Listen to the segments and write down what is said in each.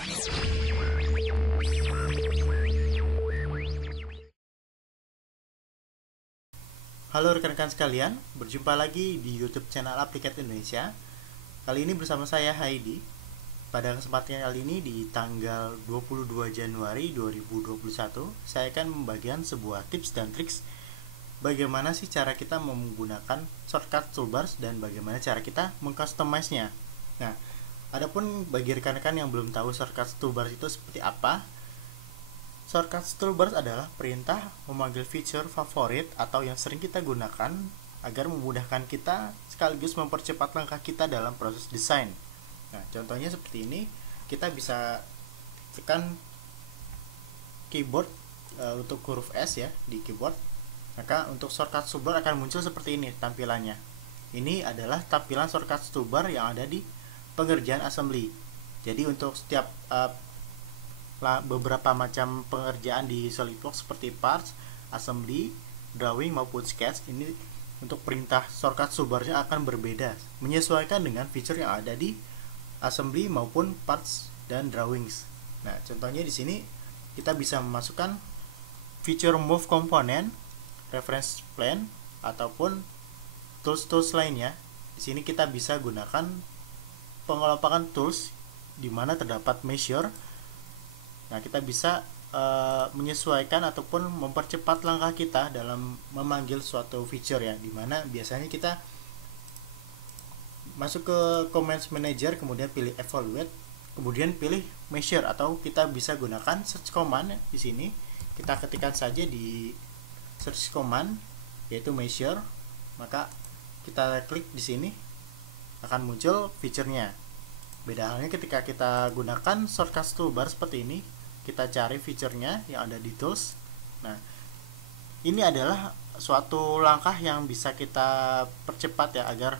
Halo rekan-rekan sekalian, berjumpa lagi di YouTube channel Applicat Indonesia. Kali ini bersama saya Heidi. Pada kesempatan kali ini di tanggal 22 Januari 2021, saya akan membagikan sebuah tips dan triks bagaimana sih cara kita menggunakan shortcut toolbars dan bagaimana cara kita mengcustomize-nya. Nah, adapun bagi rekan-rekan yang belum tahu shortcut toolbars itu seperti apa, shortcut toolbars adalah perintah memanggil fitur favorit atau yang sering kita gunakan agar memudahkan kita sekaligus mempercepat langkah kita dalam proses desain. Nah, contohnya seperti ini, kita bisa tekan keyboard untuk huruf S ya di keyboard. Maka untuk shortcut toolbar akan muncul seperti ini tampilannya. Ini adalah tampilan shortcut toolbar yang ada di pengerjaan assembly. Jadi untuk setiap beberapa macam pengerjaan di SolidWorks seperti parts, assembly, drawing maupun sketch, ini untuk perintah shortcut toolbarnya akan berbeda menyesuaikan dengan fitur yang ada di assembly maupun parts dan drawings. Nah, contohnya di sini kita bisa memasukkan fitur move component, reference plane ataupun tools lainnya. Di sini kita bisa gunakan pengelompokan tools di mana terdapat measure. Nah, kita bisa menyesuaikan ataupun mempercepat langkah kita dalam memanggil suatu feature ya, dimana biasanya kita masuk ke Commands Manager, kemudian pilih Evaluate, kemudian pilih Measure, atau kita bisa gunakan Search Command. Di sini kita ketikkan saja di Search Command yaitu Measure, maka kita klik di sini akan muncul fiturnya. Beda halnya ketika kita gunakan shortcut toolbar seperti ini, kita cari fiturnya yang ada di tools. Nah, ini adalah suatu langkah yang bisa kita percepat ya, agar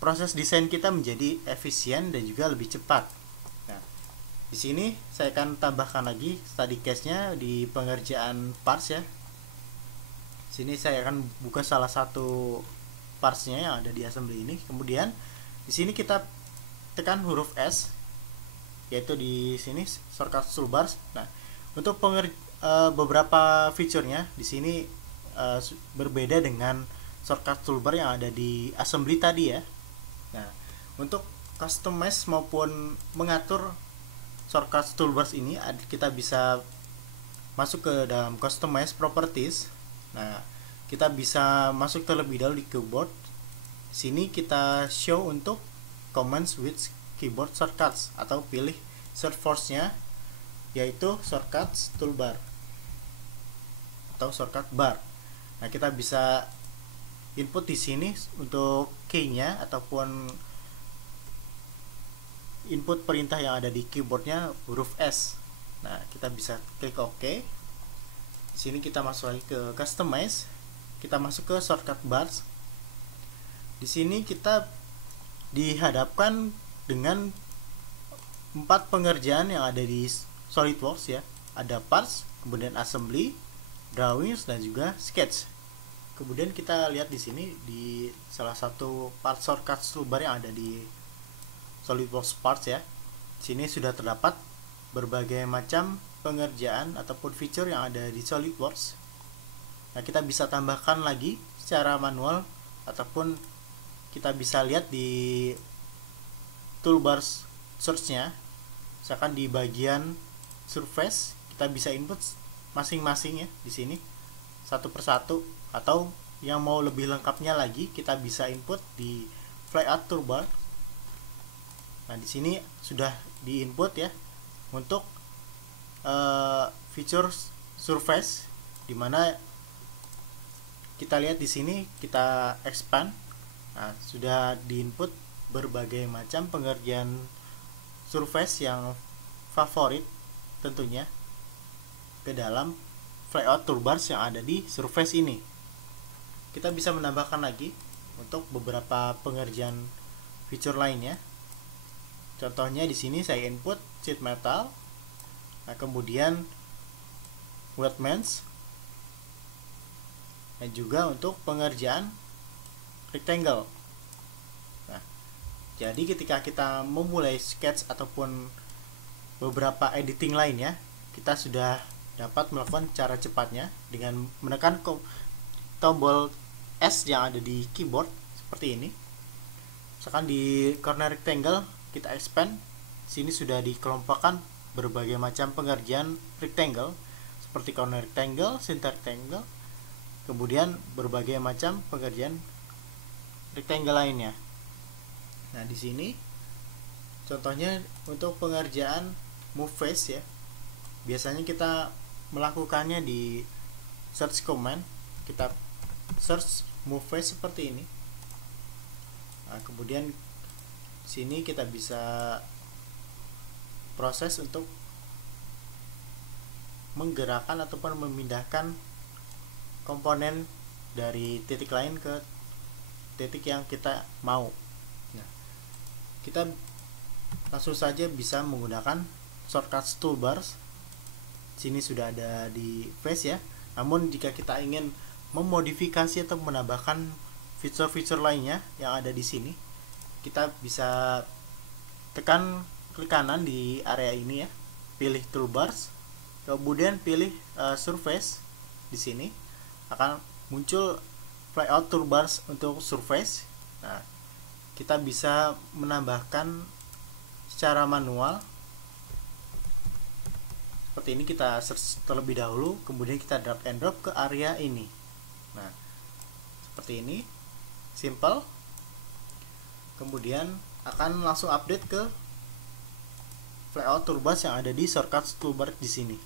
proses desain kita menjadi efisien dan juga lebih cepat. Nah, di sini saya akan tambahkan lagi study case-nya di pengerjaan parts ya. Sini saya akan buka salah satu parts-nya yang ada di assembly ini. Kemudian di sini kita tekan huruf S, yaitu di sini shortcut toolbars. Nah, untuk beberapa fiturnya di sini berbeda dengan shortcut toolbar yang ada di assembly tadi ya. Nah, untuk customize maupun mengatur shortcut toolbars ini, kita bisa masuk ke dalam customize properties. Nah, kita bisa masuk terlebih dahulu di keyboard. Sini kita show untuk commands with keyboard shortcuts, atau pilih search force-nya yaitu shortcuts toolbar atau shortcut bar. Nah, kita bisa input di sini untuk key-nya ataupun input perintah yang ada di keyboardnya huruf S. Nah, kita bisa klik OK. Di sini kita masuk lagi ke customize. Kita masuk ke shortcut bars. Di sini kita dihadapkan dengan 4 pengerjaan yang ada di SolidWorks ya. Ada parts, kemudian assembly, drawings, dan juga sketch. Kemudian kita lihat di sini di salah satu part shortcut toolbar yang ada di SolidWorks parts ya. Di sini sudah terdapat berbagai macam pengerjaan ataupun fitur yang ada di SolidWorks. Nah, kita bisa tambahkan lagi secara manual ataupun kita bisa lihat di toolbars search-nya. Misalkan di bagian surface, kita bisa input masing-masing ya di sini satu persatu, atau yang mau lebih lengkapnya lagi kita bisa input di flyout toolbar. Nah, di sini sudah di input ya untuk fitur surface, dimana kita lihat di sini kita expand. Nah, sudah di input berbagai macam pengerjaan surface yang favorit tentunya ke dalam flyout toolbars yang ada di surface ini. Kita bisa menambahkan lagi untuk beberapa pengerjaan fitur lainnya. Contohnya di sini saya input sheet metal. Nah, kemudian weldments, dan juga untuk pengerjaan rectangle. Nah, jadi ketika kita memulai sketch ataupun beberapa editing lainnya, kita sudah dapat melakukan cara cepatnya dengan menekan tombol S yang ada di keyboard seperti ini. Misalkan di corner rectangle kita expand, sini sudah dikelompokkan berbagai macam pengerjaan rectangle seperti corner rectangle, center rectangle, kemudian berbagai macam pengerjaan rectangle lainnya. Nah, di sini contohnya untuk pengerjaan move face ya. Biasanya kita melakukannya di search command, kita search move face seperti ini. Nah, kemudian sini kita bisa proses untuk menggerakkan ataupun memindahkan komponen dari titik lain ke titik yang kita mau. Nah, kita langsung saja bisa menggunakan shortcut toolbars. Sini sudah ada di face ya. Namun jika kita ingin memodifikasi atau menambahkan fitur-fitur lainnya yang ada di sini, kita bisa tekan klik kanan di area ini ya, pilih toolbars, kemudian pilih surface. Di sini akan muncul flyout toolbars untuk surface. Nah, kita bisa menambahkan secara manual. Seperti ini, kita search terlebih dahulu, kemudian kita drag and drop ke area ini. Nah, seperti ini, simple. Kemudian akan langsung update ke flyout toolbars yang ada di shortcut toolbar di sini.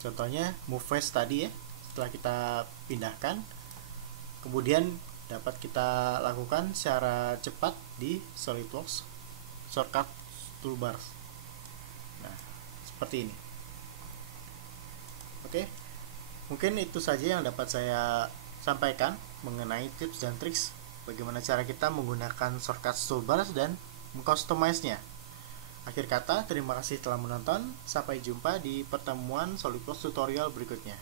Contohnya move face tadi ya, setelah kita pindahkan, kemudian dapat kita lakukan secara cepat di SolidWorks shortcut toolbars. Nah, seperti ini. Oke, mungkin itu saja yang dapat saya sampaikan mengenai tips dan triks bagaimana cara kita menggunakan shortcut toolbars dan mengcustomize-nya. Akhir kata, terima kasih telah menonton. Sampai jumpa di pertemuan SolidWorks tutorial berikutnya.